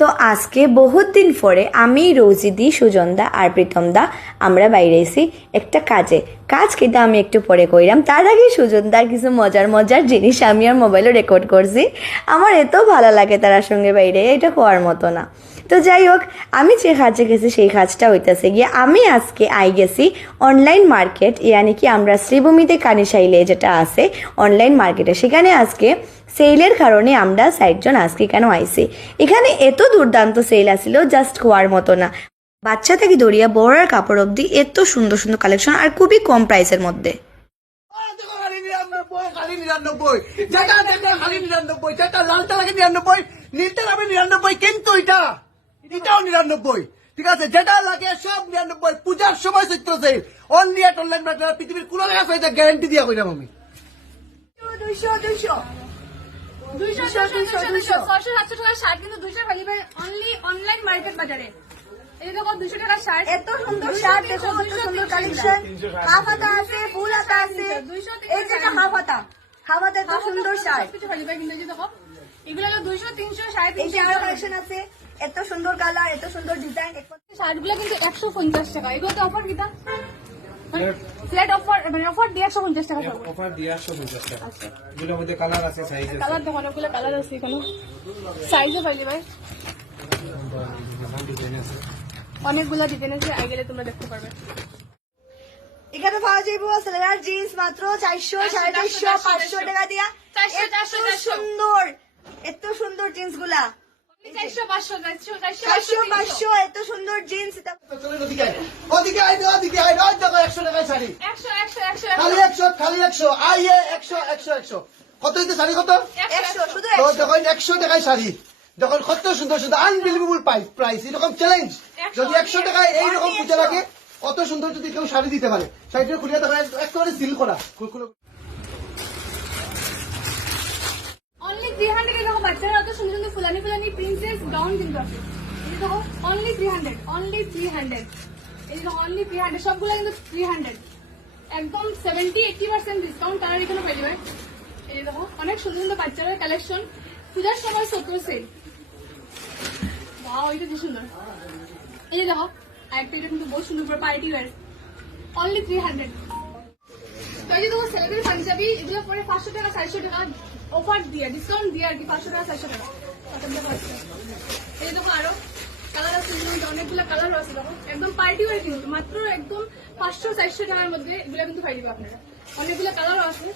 তো আজকে বহুত দিন পরে আমি রোজিদি সুজনদা আর প্রীতমদা আমরা বাইরে এসি একটা কাজ কিন্তু আমি একটু পরে কইরাম। তার আগে সুজনদার কিছু মজার মজার জিনিস আমি আর মোবাইলে রেকর্ড করছি। আমার এত ভালো লাগে তার সঙ্গে বাইরে, এটা হওয়ার মতো না। তো যাই হোক, আমি যে কাজে গেছি সেই কাজটা হইতেছে গিয়ে আমি আজকে গেছি অনলাইন মার্কেট, ইয়ানি কি আমরা শ্রীভূমিতে কানিশাইলে যেটা আছে অনলাইন মার্কেটে, সেখানে আজকে সেলের কারণে আমরা 60 জন আজকে কেন আইছি। এখানে এত দুর্দান্ত সেল আসিল, জাস্ট হওয়ার মতো না। বাচ্চা থেকে দড়িয়া বড়ার কাপড় অবধি এত সুন্দর সুন্দর কালেকশন আর খুবই কম প্রাইসের মধ্যে। কিন্তু এটাও 99, ঠিক আছে? যেটা লাগে সব 99। পূজার সময় চৈত্রছে অনলি এট অনলাইন মার্কেট, পৃথিবীর কোন জায়গায় গ্যারান্টি দিয়া কইলাম আমি। 200 টাকা শার্ট, কিন্তু 200 পাইবে অনলি অনলাইন মার্কেট বাজারে। এই দেখো 200 টাকা শার্ট, এত সুন্দর শার্ট, দেখো কত সুন্দর কালেকশন। হাফ হাতা আছে, ফুল হাতা আছে, এই যে হাফ হাতা এত সুন্দর শার্ট কিছু পাইবে। কিন্তু এই দেখো এগুলো হলো 200 300 শার্ট, এই যে আরো কালেকশন আছে, এত সুন্দর কালার, এত সুন্দর ডিজাইন। শার্টগুলো কিন্তু 150 টাকা। এগুলো তো অফার কিটা ফ্ল্যাট অফার, মানে অফার দিয়ে 150 টাকা, অফার দিয়ে 150 টাকা। এগুলোর মধ্যে কালার আছে, সাইজ আছে, কালার দেখো অনেকগুলো কালার আছে, কোনো সাইজও পাইলে ভাই, অনেকগুলো ডিজাইন আছে, আই গেলে তোমরা দেখতে পারবে। এখানে পাওয়া যাবে সেলার জিন্স মাত্র 400 450 500 টাকা দিয়া। 400 সুন্দর, এত সুন্দর জিন্স গুলা 400 500 এত সুন্দর জিন্স। ওদিকে 100 টাকায় শাড়ি, 100 খালি 100 আইয়ে 100 কত হইতে শাড়ি, কত 100 শুধু তো দেখুন 100 টাকায় শাড়ি, যখন কত সুন্দর সুন্দর আনবিলিভেবল প্রাইস, এরকম চ্যালেঞ্জ। যদি 100 টাকায় এইরকম পূজা লাগে, কত সুন্দর যদি কেউ শাড়ি দিতে পারে, শাড়িটা খুলিয়ে দেখা একেবারে সিল করা। অনলি 300 এ দেখো বাচ্চারা এত সুন্দর সুন্দর ফুলানি প্রিন্সেস গাউন কিন্তু আছে। এই দেখো অনলি 300 এই দেখো অনলি 300, সবগুলো কিন্তু 300, একদম 70-80% ডিসকাউন্ট তার এখানে পেয়ে যাবে। এই দেখো অনেক সুন্দর সুন্দর বাচ্চাদের কালেকশন, পূজার সময় সত্য সেল। ওয়াও, এটা কি সুন্দর। এই দেখো আরেকটা, এটা কিন্তু বহুত সুন্দর করে পার্টি ওয়্যার, অনলি 300। তো এই দেখো সেলিব্রিটি পাঞ্জাবি, এগুলো পরে 500 টাকা 400 টাকা অফার দিয়ে, ডিসকাউন্ট দিয়ে আর কি, 500 টাকা 400 টাকা। এই দেখো আরো কালার আছে, অনেকগুলো কালার আছে, দেখো একদম পার্টি ওয়্যার, কিন্তু মাত্র একদম 500-400 টাকার মধ্যে এগুলো কিন্তু পাই দিবে আপনারা। অনেকগুলো কালারও আছে,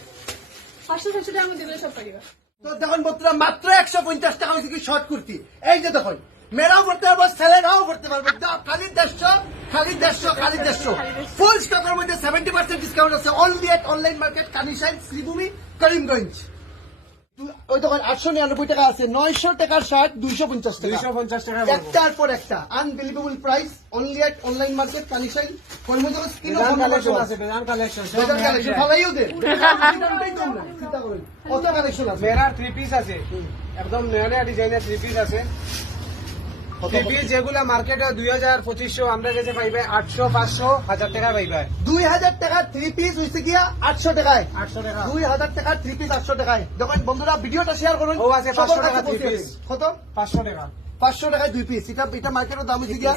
500-400 টাকার মধ্যে এগুলো সব পাই দিবে। তো দেখুন বন্ধুরা, মাত্র 150 টাকা হয়েছে কি শর্ট কুর্তি। এই যে দেখুন, মেয়েরাও পড়তে পারবো, ছেলেরাও পড়তে পারবো, খালি 150 ফুল স্টকের মধ্যে 70% ডিসকাউন্ট আছে। অনলি এট অনলাইন মার্কেট, কানিশাইন, শ্রীভূমি, করিমগঞ্জ। ওই তখন 899 টাকা আছে, 900 টাকার শার্ট 250 টাকা, 250 টাকা একটার পর একটা আনবিলিভেবল প্রাইস। অনলি এট অনলাইন মার্কেট, কানিশাইন, করিমগঞ্জ। কালেকশন আছে, বেজান কালেকশন, ভালোই ওদের কত কালেকশন আছে। মেরার 3 পিস আছে, একদম নয়া ডিজাইনের 3 পিস আছে। 3 পিস যেগুলা মার্কেটে 2000-2500, আমরা কাছে পাইবে 800-500-1000 টাকা পাইবে। 2000 টাকা 3 পিস হয়েছে গিয়া 800 টাকায়, 800 টাকা। 2000 টাকা 3 পিস 800 টাকায়। দেখুন বন্ধুরা, ভিডিওটা শেয়ার করুন। ও আছে 500 টাকা 3 পিস, কত 500 টাকা, 500 টাকায় 2 পিস। এটা মার্কেটের দাম হয়েছে গিয়া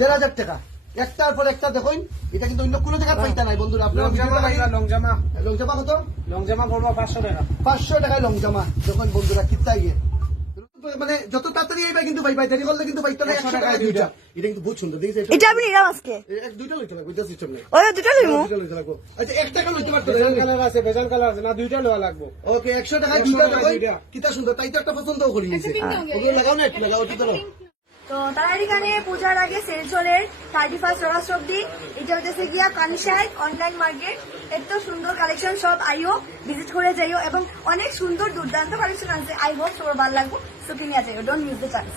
1500 টাকা। একটার পর একটা দেখুন, এটা কিন্তু অন্য কোনো জায়গায় পাইতা নাই বন্ধুরা। আপনারা লংজামা কত? লংজামা পড়বো 500 টাকা, 500 টাকায় লংজামা। দেখুন বন্ধুরা, কিত্তা গিয়ে মানে যত তাড়াতাড়ি এইবার কিন্তু পাইবাই, দেরি করলে কিন্তু পাইতো না। 100 টাকায় দুইটা। এটা কিন্তু বহুত সুন্দর, দেখেছি এটা আমি নিলাম আজকে, দুইটা লইতে লাগবে, এটা সিস্টেম নেই। ওই দুটো লইমু, দুইটা লইতে লাগবে। আচ্ছা 1 টাকা লইতে পারতো বেজান কালার আছে, বেজান কালার আছে না, দুইটা লওয়া লাগবে। ওকে, 100 টাকায় দুইটা দেখো, কিতা সুন্দর। তাই তো একটা পছন্দও করি নিয়েছে। ওগুলো লাগাও না, একটু লাগাও, ঠিক আছে। তো তারা এখানে পূজার আগে সেল চলে 31 অগস্ট অব্দি। এটা হচ্ছে গিয়া কানিশাইন অনলাইন মার্কেট, এত সুন্দর কালেকশন, সব আইও ভিজিট করে যাইও, এবং অনেক সুন্দর দুর্দান্ত কালেকশন আছে। আই হোপ সবার ভালো লাগবে, সো কিনে যাইও, ডোন্ট মিস দ্য চান্স।